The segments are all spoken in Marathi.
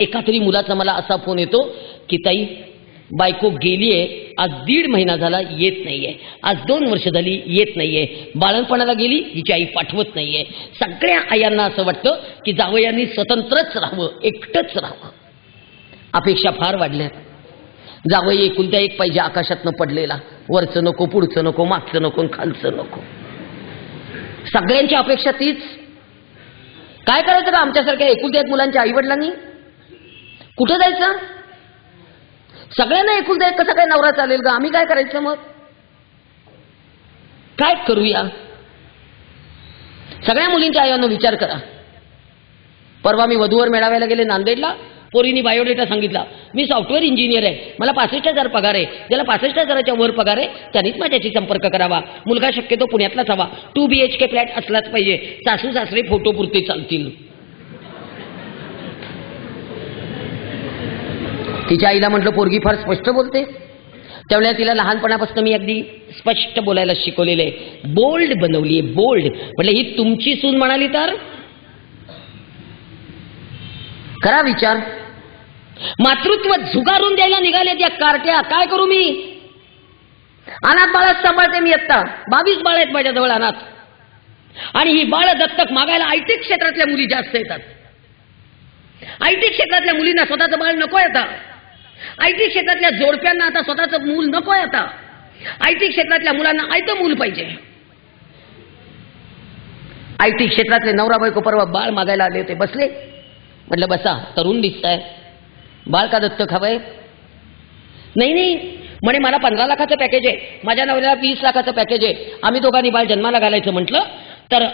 एका तरी मुलाचा मला असा फोन येतो की ताई बायको गेलीये, आज 1.5 महिना झाला येत नाहीये, आज 2 वर्ष झाली येत नाहीये, बाळणपणाला गेली हिची आई पाठवत नाहीये. सगळ्या आयांना असं वाटतं की जावयांनी स्वतंत्रच राहावं, एकटंच राहावं. अपेक्षा फार वाढल्या. जावई एकुलता एक पाहिजे आकाशातनं पडलेला, वरचं नको, पुढचं नको, मागचं नको, खालचं नको. सगळ्यांची अपेक्षा तीच. काय करायचं का आमच्यासारख्या एकुलत्या एक मुलांच्या आई वडिलांनी? कुठं जायचं? सगळ्यांना एकुलता एक कसा काय नवरा चालेल का? आम्ही काय करायचं मग? काय करूया? सगळ्या मुलींच्या आयांना विचार करा. परवा मी वधूवर मेळाव्याला गेले नांदेडला. पोरीनी बायोडेटा सांगितला, मी सॉफ्टवेअर इंजिनियर आहे, मला 65,000 पगार आहे. ज्याला 65,000च्या वर पगार आहे त्यांनीच माझ्याशी संपर्क करावा. मुलगा शक्यतो पुण्यातलाच हवा, 2 BHK फ्लॅट असलाच पाहिजे. सासू सासरे फोटो पुरते चालतील. तिच्या आईला म्हटलं पोरगी फार स्पष्ट बोलते. त्यावेळेला तिला लहानपणापासून मी अगदी स्पष्ट बोलायला शिकवलेलं आहे, बोल्ड बनवली आहे, बोल्ड. म्हटलं ही तुमची सून म्हणाली तर करा विचार. मातृत्व झुगारून द्यायला निघाले त्या कारट्या. काय करू मी? अनाथ बाळच सांभाळते मी. आता 22 बाळ आहेत माझ्याजवळ अनाथ. आणि ही बाळ दत्तक मागायला आयटी क्षेत्रातल्या मुली जास्त येतात. आयटी क्षेत्रातल्या मुलींना स्वतःचं बाळ नकोय आता. आयटी क्षेत्रातल्या जोडप्यांना आता स्वतःचं मूल नकोय आता. आयटी क्षेत्रातल्या मुलांना आयतं मूल पाहिजे. आयटी क्षेत्रातले नवरा बायको परवा बाळ मागायला आले होते. बसले. म्हटलं बसा, तरुण दिसताय, बाळ का दत्तक हवंय? नाही नाही म्हणे मला 15 लाखाचं पॅकेज आहे, माझ्या नवऱ्याला 20 लाखाचं पॅकेज आहे. आम्ही दोघांनी बाळ जन्माला घालायचं म्हटलं तर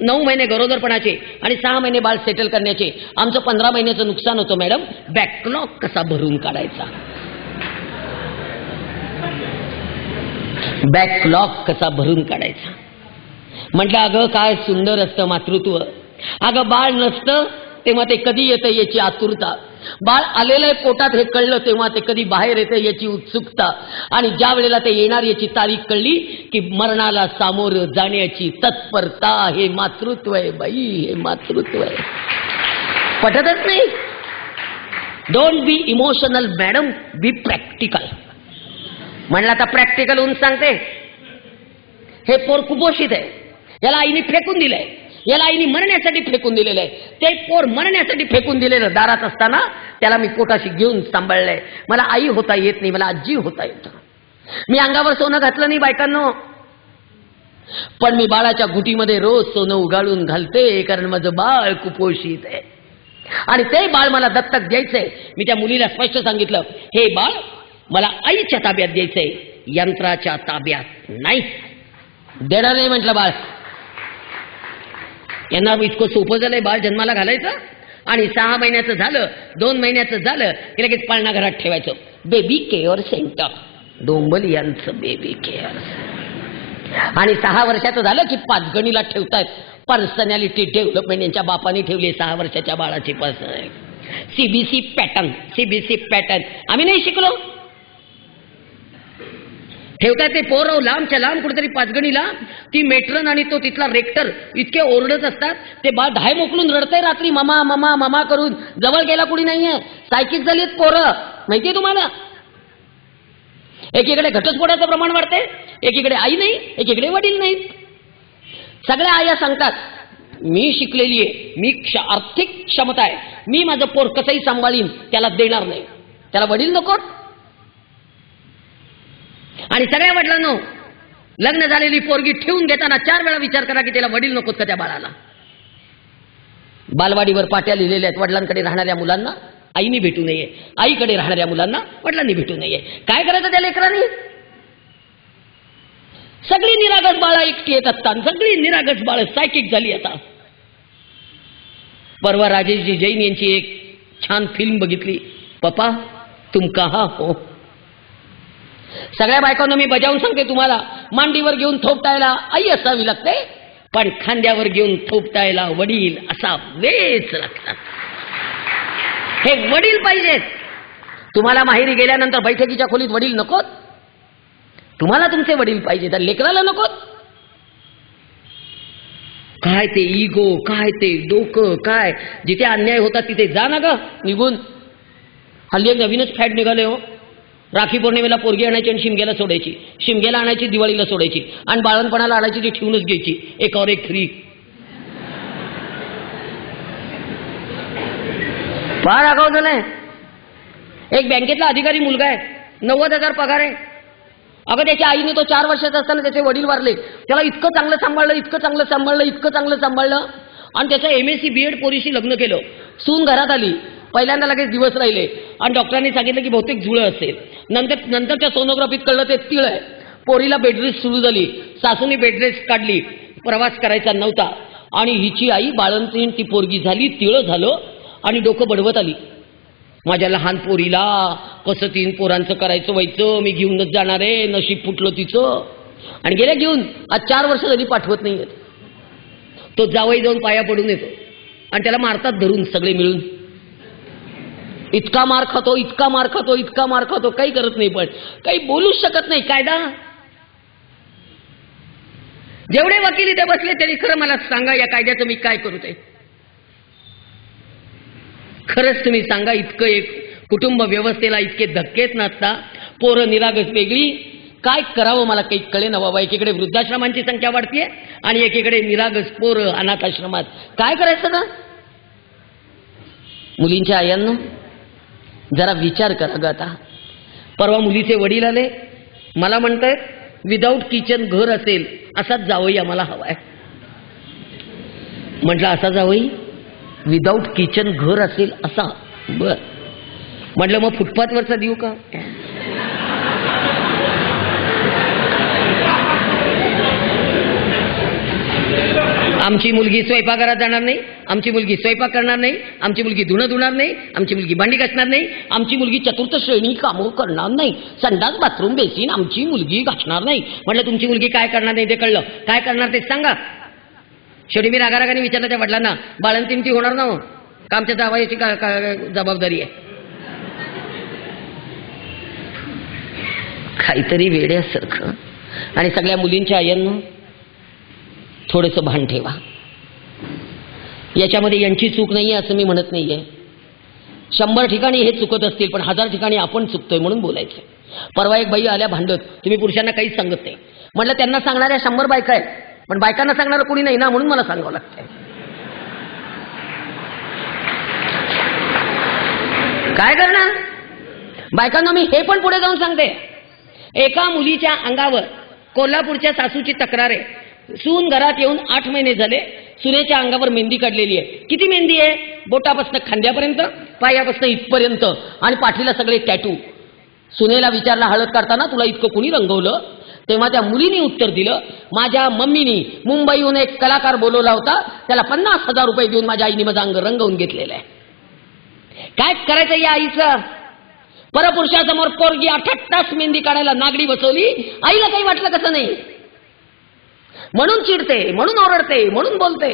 9 महिने गरोदरपणाचे आणि 6 महिने बाळ सेटल करण्याचे. आमचं 15 महिन्याचं नुकसान होतं मॅडम. बॅकलॉग कसा भरून काढायचा? बॅकलॉग कसा भरून काढायचा? म्हटलं अगं काय सुंदर असतं मातृत्व. अगं बाळ नसतं तेव्हा ते कधी येतं याची आतुरता. बाळ आलेलं आहे पोटात हे कळलं तेव्हा ते कधी बाहेर येतं याची उत्सुकता. आणि ज्या वेळेला ते येणार याची तारीख कळली की मरणाला सामोरं जाण्याची तत्परता. हे मातृत्व आहे बाई, हे मातृत्व आहे. पटतच नाही. Don't be emotional madam, B practical. म्हणलं आता प्रॅक्टिकल होऊन सांगते. हे पोर कुपोषित आहे, याला आईने फेकून दिलंय, याला आईने मरण्यासाठी फेकून दिलेलं आहे. ते पोर मरण्यासाठी फेकून दिलेलं दारात असताना त्याला मी पोटाशी घेऊन सांभाळलंय. मला आई होता येत नाही, मला आजी होता येतं. मी अंगावर सोनं घातलं नाही बायकांनो, पण मी बाळाच्या गुटीमध्ये रोज सोनं उगाळून घालते, कारण माझं बाळ कुपोषित आहे आणि ते बाळ मला दत्तक द्यायचंय. मी त्या मुलीला स्पष्ट सांगितलं, हे बाळ मला आईच्या ताब्यात द्यायचंय, यंत्राच्या ताब्यात नाही. देणार नाही म्हटलं बाळ. यांना इतकं सोपं झालंय बाळ जन्माला घालायचं आणि 6 महिन्याचं झालं, 2 महिन्याचं झालं की लगेच पाळणा घरात ठेवायचं. बेबी केअर सेंटर, डोंबलियांचं बेबी केअर. आणि 6 वर्षाचं झालं की 5 गणीला ठेवतायत. पर्सनॅलिटी डेव्हलपमेंट यांच्या बापाने ठेवली 6 वर्षाच्या बाळाची personality. CBC pattern, CBC pattern आम्ही नाही शिकलो. ठेवताय ते पोरं लांबच्या लांब कुठेतरी 5 गणीला. ती मेट्रन आणि तो तिथला रेक्टर इतके ओरडत असतात. ते बाळ धाय मोकलून रडतंय रात्री मामा मामा मामा करून. जवळ गेला कुणी नाहीये. सायकिक झालीत पोरं, माहितीये तुम्हाला. एकीकडे घटस्फोटाचं प्रमाण वाढते, एकीकडे आई नाही, एकीकडे वडील नाही. सगळ्या आया सांगतात मी शिकलेली आहे, मी आर्थिक क्षमता आहे, मी माझं पोर कसंही सांभाळीन, त्याला देणार नाही, त्याला वडील नको. आणि सगळ्या वडिलांनो, लग्न झालेली पोरगी ठेवून घेताना 4 वेळा विचार करा की त्याला वडील नकोत का त्या बाळाला. बालवाडीवर पाट्या लिहिलेल्या आहेत, वडिलांकडे राहणाऱ्या मुलांना आईनी भेटू नये, आईकडे राहणाऱ्या मुलांना वडिलांनी भेटू नये. काय करायचं त्या लेकरांनी? सगळी निरागस बाळा एकटी येतात, सगळी निरागस बाळ सायकिक झाली आता. परवा राजेशजी जैन यांची एक छान फिल्म बघितली, पप्पा तुम कहां हो. सगळ्या बायकांना मी बजावून सांगते तुम्हाला, मांडीवर घेऊन थोपटायला आई असावी लागते, पण खांद्यावर घेऊन थोपटायला वडील असावेच लागतात. हे वडील पाहिजेत. तुम्हाला माहेरी गेल्यानंतर बैठकीच्या खोलीत वडील नकोत. तुम्हाला तुमचे वडील पाहिजे, तर लेकराला नकोत. काय ते इगो, काय ते डोकं, काय जिथे अन्याय होता तिथे जा ना ग निघून. हल्ली एक नवीनच फॅट निघाले हो. राखी पौर्णिमेला पोरगी आणायची आणि शिमग्याला सोडायची, शिमग्याला आणायची दिवाळीला सोडायची, आणि बाळणपणाला आणायची ती ठेवूनच घ्यायची, एक और एक फ्री. फार आगाऊ झालाय. एक बँकेतला अधिकारी मुलगा आहे, 90,000 पगार आहे. अगं त्याच्या आईने तो 4 वर्षाचा असताना त्याचे वडील वारले. त्याला इतकं चांगलं सांभाळलं, इतकं चांगलं सांभाळलं, इतकं चांगलं सांभाळलं, आणि त्याचं MSc BEd पोरीशी लग्न केलं. सून घरात आली, पहिल्यांदा लगेच दिवस राहिले, आणि डॉक्टरांनी सांगितलं की बहुतेक जुळं असेल. नंतरच्या सोनोग्राफीत कळलं ते तिळ आहे. पोरीला बेडरेस्ट सुरू झाली, सासूने बेडरेस्ट काढली, प्रवास करायचा नव्हता, आणि हिची आई बाळंतीण ती पोरगी झाली, तिळ झालं, आणि डोकं बडवत आली. माझ्या लहान पोरीला कसं 3 पोरांचं करायचं व्हायचं, मी घेऊनच जाणार आहे, नशीब फुटलं तिचं. आणि गेल्या घेऊन आज 4 वर्ष झाली पाठवत नाहीयेत. तो जावई जाऊन पाया पडून येतो, आणि त्याला मारतात धरून सगळे मिळून. इतका मार खातो, इतका मार खातो, इतका मार खातो, काही करत नाही, पण काही बोलूच शकत नाही. कायदा जेवढे वकील इथे बसले त्यांनी खरं मला सांगा, या कायद्याचं मी काय करू ते खरंच तुम्ही सांगा. इतकं एक कुटुंब व्यवस्थेला इतके धक्केच नसता, पोरं निरागस वेगळी, काय करावं मला काही कळे ना बाबा. एकीकडे वृद्धाश्रमांची संख्या वाढतीये, आणि एकीकडे निरागस पोरं अनाथ आश्रमात. काय करायचं ना. मुलींच्या आयांनो जरा विचार करा ग. आता परवा मुलीचे वडील आले, मला म्हणतायत विदाऊट किचन घर असेल असाच जावई आम्हाला हवाय. म्हटलं असा जावई विदाऊट किचन घर असेल असा. बर म्हटलं मग फुटपाथवरचा देऊ का. आमची मुलगी स्वयंपाकघरात जाणार नाही, आमची मुलगी स्वयंपाक करणार नाही, आमची मुलगी धुणं धुणार नाही, आमची मुलगी भांडी घासणार नाही, आमची मुलगी चतुर्थ श्रेणी कामं करणार नाही, संडास बाथरूम बेसिन आमची मुलगी घासणार नाही. म्हटलं तुमची मुलगी काय करणार नाही ते कळलं, काय करणार ते सांगा. शेवटी मी रागारागाने विचारलं त्या वडिलांना, बाळंतीण ती होणार ना का आमच्या जावयाची जबाबदारी आहे. काहीतरी वेड्यासारखं. आणि सगळ्या मुलींच्या आयांनो थोडंसं भान ठेवा. याच्यामध्ये यांची चूक नाहीये असं मी म्हणत नाहीये. 100 ठिकाणी हे चुकत असतील, पण 1000 ठिकाणी आपण चुकतोय म्हणून बोलायचं. परवा एक बाई आल्या भांडत, तुम्ही पुरुषांना काहीच सांगत नाही. म्हटलं त्यांना सांगणाऱ्या 100 बायका आहेत, पण बायकांना सांगणारं कोणी नाही ना, म्हणून मला सांगावं लागतंय. काय करणार बायकांना. मी हे पण पुढे जाऊन सांगते. एका मुलीच्या अंगावर कोल्हापूरच्या सासूची तक्रार आहे. सून घरात येऊन 8 महिने झाले, सुनेच्या अंगावर मेहंदी काढलेली आहे. किती मेहंदी आहे. बोटापासून खांद्यापर्यंत, पायापासून इथपर्यंत, आणि पाठीला सगळे टॅटू. सुनेला विचारला हळद काढताना तुला इतकं कुणी रंगवलं. तेव्हा त्या मुलीने उत्तर दिलं, माझ्या मम्मीनी मुंबईहून एक कलाकार बोलवला होता, त्याला 50,000 रुपये देऊन माझ्या आईने माझं अंग रंगवून घेतलेलं आहे. काय करायचं या आईचं. परपुरुषासमोर पोरगी 8 तास मेहंदी काढायला नागडी बसवली, आईला काही वाटलं कसं नाही. म्हणून चिडते, म्हणून ओरडते, म्हणून बोलते.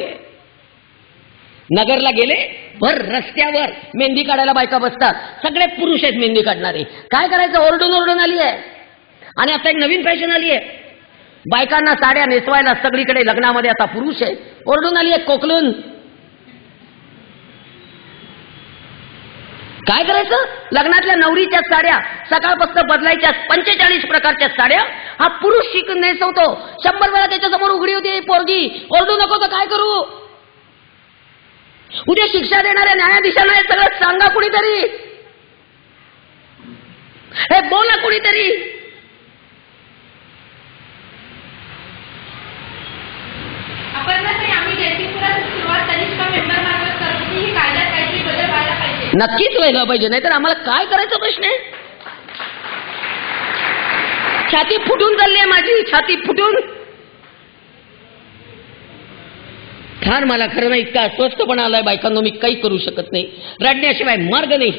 नगरला गेले, भर रस्त्यावर मेहंदी काढायला बायका बसतात, सगळे पुरुष आहेत मेहंदी काढणारे. काय करायचं, ओरडून ओरडून आली आहे. आणि आता एक नवीन फॅशन आली आहे, बायकांना साड्या नेसवायला सगळीकडे लग्नामध्ये आता पुरुष आहेत. ओरडून आली आहे कोकलून. काय करायचं. लग्नातल्या नवरीच्या साड्या सकाळपासून बदलायच्या 45 प्रकारच्या साड्या हा पुरुष शिकून नेसवतो. 100 वेळा त्याच्यासमोर उघडी होती पोरगी. ओरडू नको तर काय करू. उद्या शिक्षा देणाऱ्या न्यायाधीशांना हे सगळं सांगा कुणीतरी. हे बोला कुणीतरी. नक्कीच व्हायला पाहिजे, नाहीतर आम्हाला काय करायचं प्रश्न आहे. छाती फुटून चालली आहे माझी, छाती फुटून. फार मला खरं नाही इतका अस्वस्थपणा आलाय बायकांनो, मी काही करू शकत नाही. रडण्याशिवाय मार्ग नाही.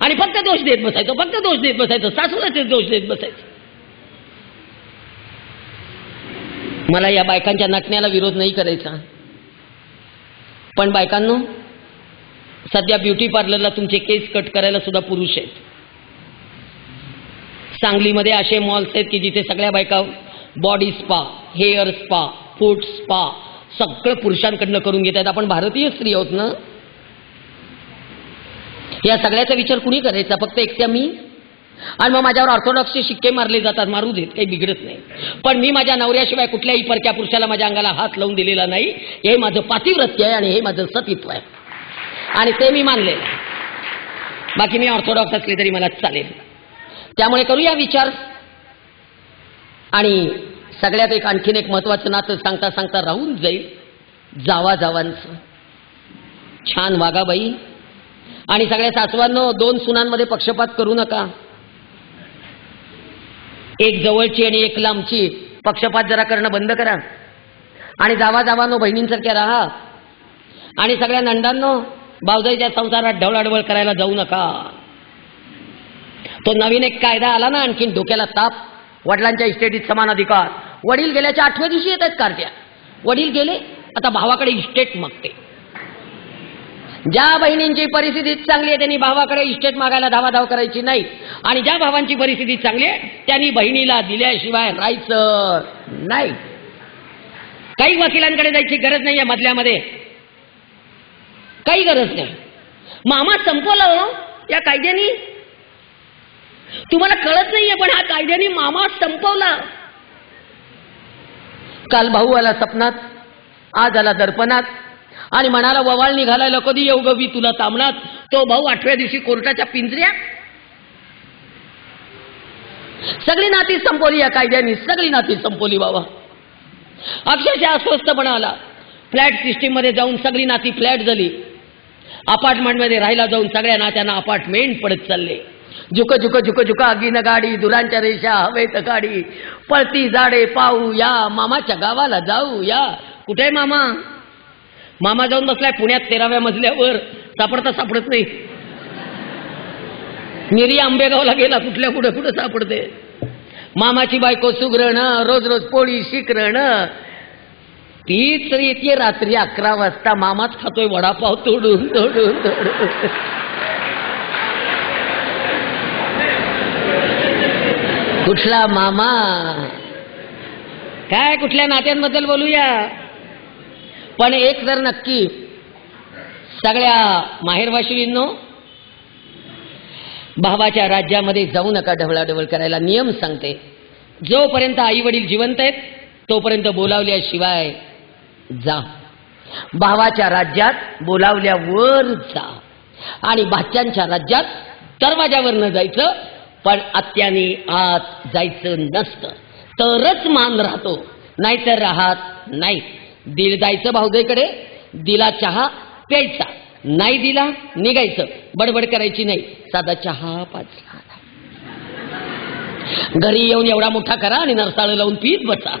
आणि फक्त दोष देत बसायचं, फक्त दोष देत बसायचं, सासूलाच दोष देत बसायचं. मला या बायकांच्या नटण्याला विरोध नाही करायचा, पण बायकांनो सध्या ब्युटी पार्लरला तुमचे केस कट करायला सुद्धा पुरुष आहेत. सांगलीमध्ये असे मॉल्स आहेत की जिथे सगळ्या बायका बॉडी स्पा, हेअर स्पा, फूट स्पा, सगळं पुरुषांकडनं करून घेत आहेत. आपण भारतीय स्त्री आहोत ना. या सगळ्याचा विचार कुणी करायचा? फक्त एकट्या मी. आणि मग माझ्यावर ऑर्थोडॉक्सचे शिक्के मारले जातात. मारू देत, काही बिघडत नाही. पण मी माझ्या नवऱ्याशिवाय कुठल्याही परक्या पुरुषाला माझ्या अंगाला हात लावून दिलेला नाही. हे माझं पातिव्रत्य आहे आणि हे माझं सतीत्व आहे आणि ते मी मानलेलं आहे. बाकी मी ऑर्थोडॉक्स असले तरी मला चालेल. त्यामुळे करूया विचार. आणि सगळ्यात एक आणखीन एक महत्वाचं नातं सांगता सांगता राहून जाईल, जावाजावांचं. छान वागा बाई. आणि सगळ्या सासवांनो, 2 सुनांमध्ये पक्षपात करू नका. एक जवळची आणि एक लांबची. पक्षपात जरा करणं बंद करा. आणि जावाजावांनो, बहिणींसारख्या राहा. आणि सगळ्या नंदांनो, भावजाईच्या संसारात ढवळाढवळ करायला जाऊ नका. तो नवीन एक कायदा आला ना, आणखीन डोक्याला ताप. वडिलांच्या इस्टेटीत समान अधिकार. वडील गेल्याच्या 8व्या दिवशी येत आहेत कार्ट्या. वडील गेले, आता भावाकडे इस्टेट मागते. ज्या बहिणींची परिस्थिती चांगली आहे त्यांनी भावाकडे इस्टेट मागायला धावाधाव करायची नाही. आणि ज्या भावांची परिस्थिती चांगली आहे त्यांनी बहिणीला दिल्याशिवाय राहायचं नाही. काही वकिलांकडे जायची गरज नाहीये मधल्यामध्ये, काही गरज नाही. मामा संपवलं हो या कायद्यानी. तुम्हाला कळत नाहीये पण हा कायद्याने मामा संपवला. काल भाऊ आला सपनात, आज आला दर्पणात आणि म्हणाला ववाळ घालायला कधी येऊ ग मी तुला तामणात. तो भाऊ 8व्या दिवशी कोर्टाच्या पिंजऱ्यात. सगळी नाती संपवली या कायद्याने, सगळी नाती संपवली बाबा. अक्षरशः अस्वस्थपणा आला. फ्लॅट सिस्टीम मध्ये जाऊन सगळी नाती फ्लॅट झाली. अपार्टमेंट मध्ये राहायला जाऊन सगळ्या नात्यांना अपार्टमेंट पडत चालले. झुक झुक झुक झुक आगीन गाडी, दुरांच्या रेषा हवेत गाडी, पळती जाडे पाहू या, मामाच्या गावाला जाऊ या. कुठे मामा? मामा जाऊन बसलाय पुण्यात 13व्या मजल्यावर. सापडता सापडत नाही. निरी आंबेगावला गेला, कुठल्या कुठे कुठं सापडते. मामाची बायको सुगरण, रोज रोज पोळी शिकरण. तीच येते रात्री 11 वाजता. मामाच खातोय वडापाव तोडून तोडून तोडून. कुठला मामा? काय कुठल्या नात्यांबद्दल बोलूया. पण एक जर नक्की, सगळ्या माहेरवाशिनींनो, भावाच्या राज्यामध्ये जाऊ नका ढवळाढवळ करायला. नियम सांगते, जोपर्यंत आई वडील जिवंत आहेत तोपर्यंत बोलावल्याशिवाय जा. भावाच्या राज्यात बोलावल्यावर जा. आणि भाच्यांच्या राज्यात दरवाजावर न जायचं, पण आत्याने आत जायचं नसतं. तरच मान राहतो, नाहीतर राहत नाही. दिल जायचं भाऊजाईकडे, दिला चहा प्यायचा, नाही दिला निघायचं. बडबड करायची नाही. साधा चहा पाजला. घरी येऊन एवढा मोठा करा आणि नरसाळ लावून पीत बसा.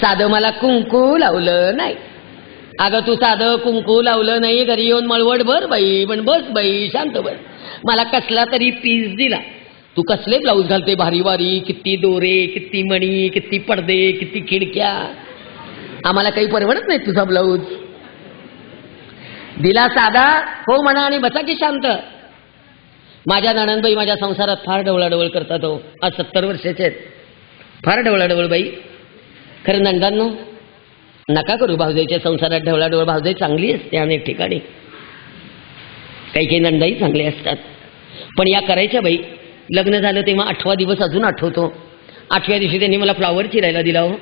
साधं मला कुंकू लावलं नाही. अगं तू साधं कुंकू लावलं नाही, घरी येऊन मळवट भर बाई, पण बस बाई शांत बस. मला कसला तरी पीस दिला. तू कसले ब्लाऊज घालते भारी भारी, किती दोरे, किती मणी, किती पडदे, किती खिडक्या. आम्हाला काही परवडत नाही तुझा ब्लाऊज. दिला साधा, हो म्हणा आणि बसा की शांत. माझ्या नणंदबाई माझ्या संसारात फार ढवळाढवळ करतात हो. आज 70 वर्षाचे आहेत. फार ढवळाढवळ बाई. खरं नंदांनो, नका करू भावजाईच्या संसारात ढवळाढवळ. भावजाई चांगली असते अनेक ठिकाणी, काही काही नंदाही चांगले असतात, पण या करायच्या बाई. लग्न झालं तेव्हा 8वा दिवस अजून आठवतो. 8व्या दिवशी त्यांनी मला फ्लॉवर चिरायला दिला हो.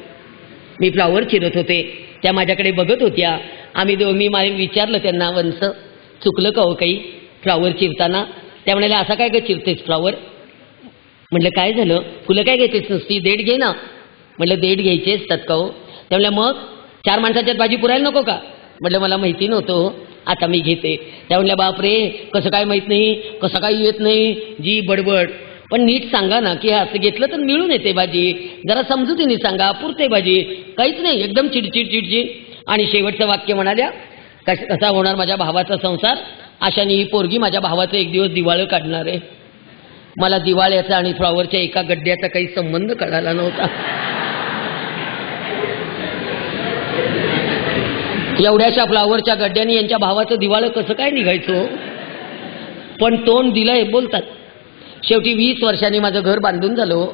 मी फ्लॉवर चिरत होते, त्या माझ्याकडे बघत होत्या. मी विचारलं त्यांना, वंस चुकलं का हो काही फ्लॉवर चिरताना? त्या म्हणाल्या, असा काय ग चिरतेस फ्लॉवर? म्हटलं काय झालं? फुलं काय घेतेस नुसती, देठ घे ना. म्हटलं देठ घ्यायची असतात का हो? त्या म्हणल्या, मग 4 माणसाच्यात भाजी पुरायला नको का? म्हटलं मला माहिती नव्हतं, आता मी घेते. त्या म्हणल्या, बापरे कसं काय माहित नाही, कसं काय येत नाही, जी बडबड. पण नीट सांगा ना की असं घेतलं तर मिळून येते भाजी. जरा समजुतीने सांगा, पुरते भाजी. काहीच नाही, एकदम चिडचिड चिडचिड. आणि शेवटचं वाक्य म्हणाल्या, कसा होणार माझ्या भावाचा संसार? अशाने ही पोरगी माझ्या भावाचं एक दिवस दिवाळं काढणार आहे. मला दिवाळ्याचा आणि फ्लॉवरच्या एका गड्ड्याचा काही संबंध कळाला नव्हता. एवढ्याशा फ्लॉवरच्या गड्ड्याने यांच्या भावाचं दिवाळं कसं काय निघायचं? पण तोंड दिलंय बोलतात. शेवटी 20 वर्षांनी माझं घर बांधून झालं.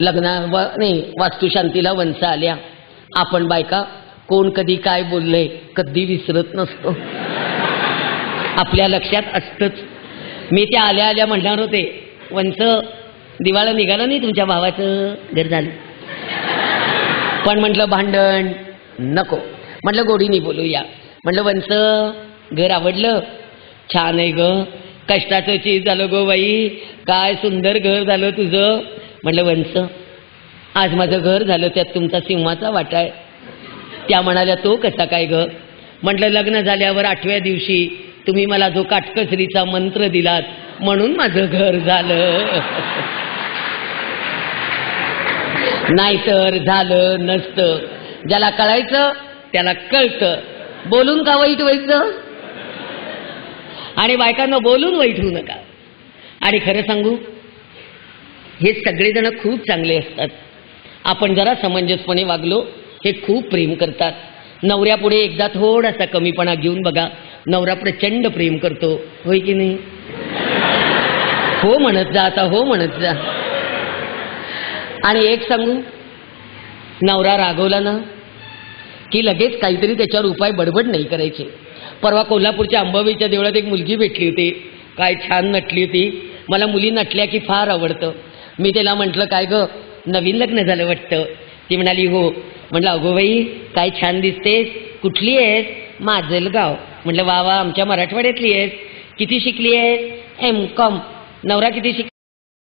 नाही वास्तुशांतीला वंसा आल्या. आपण बायका कोण कधी काय बोललंय कधी विसरत नसतो, आपल्या लक्षात असतंच. मी त्या आल्या आल्या म्हणणार होते, वंस दिवाळा निघाला नाही तुमच्या भावाचं घर झालं. पण म्हटलं भांडण नको, म्हटलं गोडीने बोलूया. म्हटलं वंस घर आवडलं? छान आहे ग, कष्टाचं चीज झालं गो बाई, काय सुंदर घर झालं तुझं. म्हटलं वंस आज माझं घर झालं त्यात तुमचा सिंहाचा वाटा आहे. त्या म्हणाल्या तो कसा काय ग? म्हटलं लग्न झाल्यावर 8व्या दिवशी तुम्ही मला जो काटकसरीचा मंत्र दिलात म्हणून माझं घर झालं. नाहीतर झालं नसतं. ज्याला कळायचं त्याला कळतं. बोलून का वाईट व्हायचं? आणि बायकांना बोलून वाईट होऊ नका. आणि खरं सांगू, हे सगळेजण खूप चांगले असतात. आपण जरा समंजसपणे वागलो हे खूप प्रेम करतात. नवऱ्यापुढे एकदा थोडासा कमीपणा घेऊन बघा, नवरा प्रचंड प्रेम करतो. होय की नाही? हो म्हणत जा आता, हो म्हणत जा. आणि एक सांगू, नवरा रागवला ना की लगेच काहीतरी त्याच्यावर उपाय बडबड नाही करायचे. परवा कोल्हापूरच्या अंबाबाईच्या देवळात एक मुलगी भेटली होती, काय छान नटली होती. मला मुली नटल्या की फार आवडतं. मी त्याला म्हटलं काय ग नवीन लग्न झालं वाटतं? ती म्हणाली हो. म्हटलं अगो बाई काय छान दिसतेस, कुठली आहेस? माजलगाव. म्हटलं वा वा, आमच्या मराठवाड्यातली आहेस. किती शिकली आहेस? M.Com. नवरा किती शिक